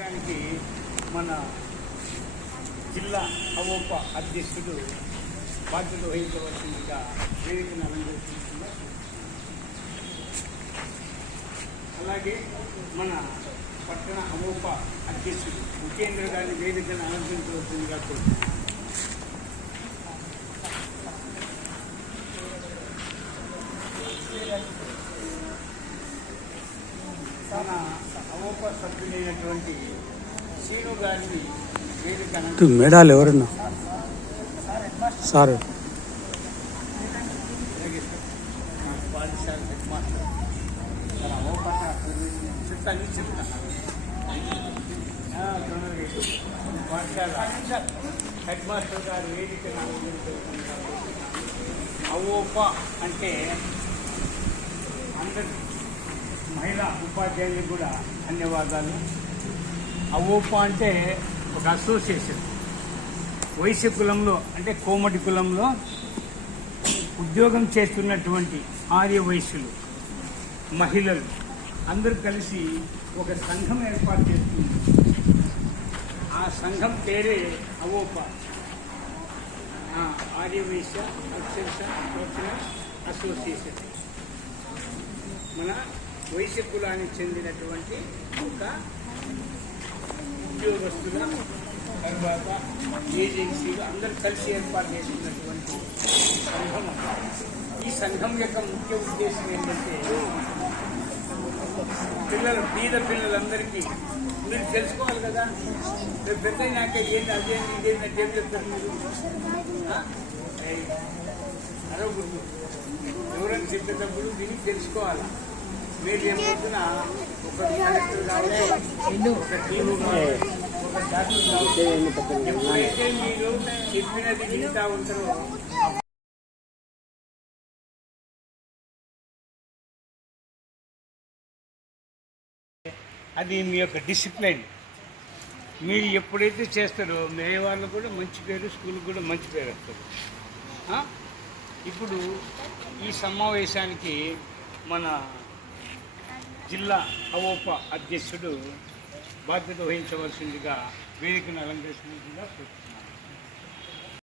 దానికి మన జిల్లా అవోప అధ్యక్షుడు బాధ్యత వహించవలసిందిగా వేదికను అలంకరిస్తున్నారు. అలాగే మన పట్టణ అవోప అధ్యక్షుడు ఉపేంద్ర గారిని వేదికను అలంకరించవలసిందిగా కోరుతున్నాను. మన అవోప సభ్యులైనటువంటి శ్రీను గారిని వేదిక మేడాలు ఎవరన్నా సార్ పాఠశాల హెడ్ మాస్టర్ మన అవోప పాఠశాల హెడ్ మాస్టర్ గారు వేదికను అలంకరించారు. అవోప అంటే అందరి మహిళా ఉపాధ్యాయులకు కూడా ధన్యవాదాలు. అవోప అంటే ఒక అసోసియేషన్. వైశ్య కులంలో అంటే కోమటి కులంలో ఉద్యోగం చేస్తున్నటువంటి ఆర్య వైశ్యులు మహిళలు అందరూ కలిసి ఒక సంఘం ఏర్పాటు చేస్తుంది. ఆ సంఘం పేరే అవోప, ఆర్య వైశ్య అసోసియేషన్. మన వైశ్య కులానికి చెందినటువంటి ఒక ఉద్యోగస్తుల తర్వాత ఏజెన్సీలు అందరూ కలిసి ఏర్పాటు చేస్తున్నటువంటి సంఘం. ఈ సంఘం యొక్క ముఖ్య ఉద్దేశం ఏంటంటే పేద పిల్లలందరికీ మీరు తెలుసుకోవాలి కదా, రేపు పెద్ద అయినాక ఏంటి అదేంటి ఇదేంటి ఏం చెప్తారు మీరు అరవకూడదు. ఎవరైనా చెప్పేటప్పుడు దీనికి తెలుసుకోవాలి. మీరు ఏమవుతున్నా ఒక కలెక్టర్ కావాలి, ఒక టీము కావాలి, ఒక డాక్టర్ కావాలి. ఎప్పుడైతే మీరు చెప్పినది వింటా ఉంటారో అది మీ యొక్క డిసిప్లైన్. మీరు ఎప్పుడైతే చేస్తారో మేరే వాళ్ళు కూడా మంచి పేరు, స్కూల్కి కూడా మంచి పేరు వస్తారు. ఇప్పుడు ఈ సమావేశానికి మన జిల్లా అవోప అధ్యక్షుడు బాధ్యత వహించవలసిందిగా వేదికను అలంకరించవలసిందిగా